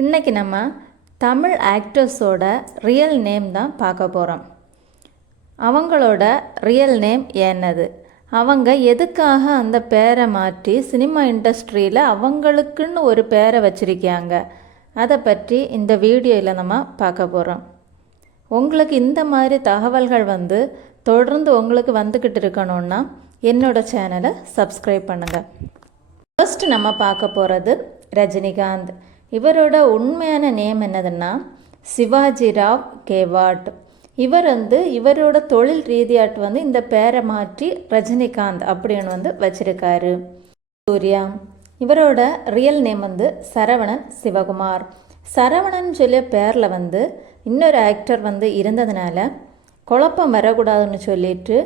இன்றைக்கி நம்ம Tamil ஆக்டர்ஸோட real name தான் பார்க்க போகிறோம். அவங்களோட ரியல் நேம் என்னது, அவங்க எதுக்காக அந்த பேரை மாற்றி சினிமா இண்டஸ்ட்ரியில் அவங்களுக்குன்னு ஒரு பேரை வச்சுருக்காங்க, அதை பற்றி இந்த வீடியோவில் நம்ம பார்க்க போகிறோம். உங்களுக்கு இந்த மாதிரி தகவல்கள் தொடர்ந்து உங்களுக்கு வந்துக்கிட்டு இருக்கணும்னா என்னோடய சேனலை சப்ஸ்கிரைப் பண்ணுங்கள். ஃபர்ஸ்ட் நம்ம பார்க்க போகிறது ரஜினிகாந்த். இவரோட உண்மையான நேம் என்னதுன்னா சிவாஜிராவ் கேவாட். இவர் இவரோட தொழில் ரீதியாட்டு இந்த பேரை மாற்றி ரஜினிகாந்த் அப்படின்னு வச்சிருக்காரு. சூர்யா, இவரோட ரியல் நேம் சரவணன் சிவகுமார். சரவணன் சொல்லிய பேரில் இன்னொரு ஆக்டர் இருந்ததுனால குழப்பம் வரக்கூடாதுன்னு சொல்லிட்டு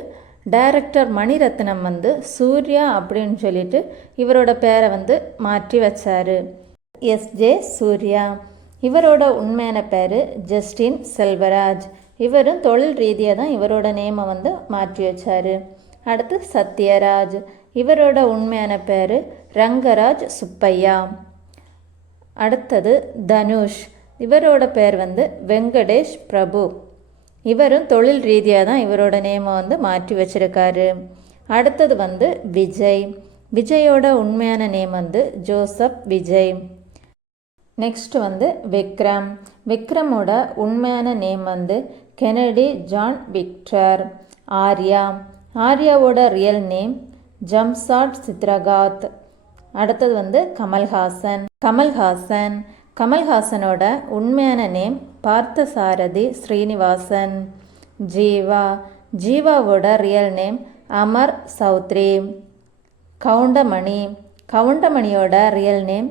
டைரக்டர் மணிரத்னம் சூர்யா அப்படின்னு சொல்லிட்டு இவரோட பேரை மாற்றி வச்சார். எஸ்ஜே சூர்யா. இவரோட உண்மையான பேர் ஜஸ்டின் செல்வராஜ். இவரும் தொழில் ரீதியாக தான் இவரோட நேமை மாற்றி வச்சார். அடுத்து சத்யராஜ். இவரோட உண்மையான பேர் ரங்கராஜ் சுப்பையா. அடுத்தது தனுஷ். இவரோட பேர் வெங்கடேஷ் பிரபு. இவரும் தொழில் ரீதியாக தான் இவரோட நேமை மாற்றி வச்சிருக்காரு. அடுத்தது விஜய். விஜயோட உண்மையான name Joseph Vijay. Next Vikram. விக்ரமோட உண்மையான name Kennedy John Victor. Arya. ஆர்யாவோட ரியல் நேம் ஜம்சாட் சித்ரகாத். அடுத்தது கமல்ஹாசன். கமல்ஹாசன். கமல்ஹாசனோட உண்மையான நேம் பார்த்தசாரதி ஸ்ரீனிவாசன். ஜீவா. ஜீவாவோட ரியல் நேம் அமர் சௌத்ரி. கவுண்டமணி. கவுண்டமணியோட ரியல் நேம்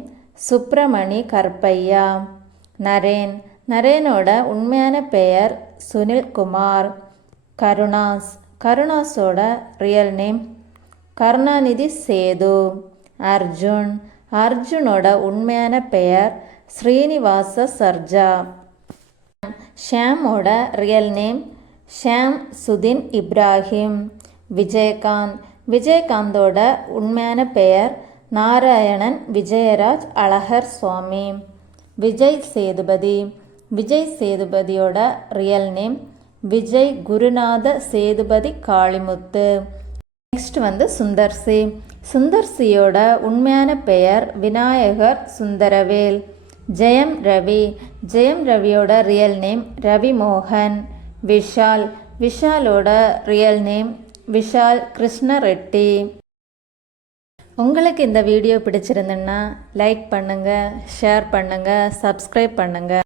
சுப்பிரமணி கற்பையா. நரேன். நரேனோட உண்மையான பெயர் சுனில்குமார். கருணாஸ். கருணாஸோட ரியல் நேம் கருணாநிதி சேது. அர்ஜுன். அர்ஜுனோட உண்மையான பெயர் ஸ்ரீனிவாச சர்ஜா. ஷியாமோட ரியல் நேம் ஷியாம் சுதீன் இப்ராஹிம். விஜயகாந்த். விஜயகாந்தோட உண்மையான பெயர் நாராயணன் விஜயராஜ் அழகர் சுவாமி. விஜய் சேதுபதி. விஜய் சேதுபதியோட real name Vijay Gurunatha Sethupathi Kalimuthu. Next Sundar C. சுந்தர்சியோட உண்மையான பெயர் விநாயகர் சுந்தரவேல். ஜெயம் ரவி. ஜெயம் ரவியோட ரியல் நேம் ரவி மோகன். விஷால். விஷாலோட ரியல் நேம் விஷால் கிருஷ்ண ரெட்டி. உங்களுக்கு இந்த வீடியோ பிடிச்சிருந்துன்னா லைக் பண்ணுங்கள், ஷேர் பண்ணுங்கள், சப்ஸ்கிரைப் பண்ணுங்கள்.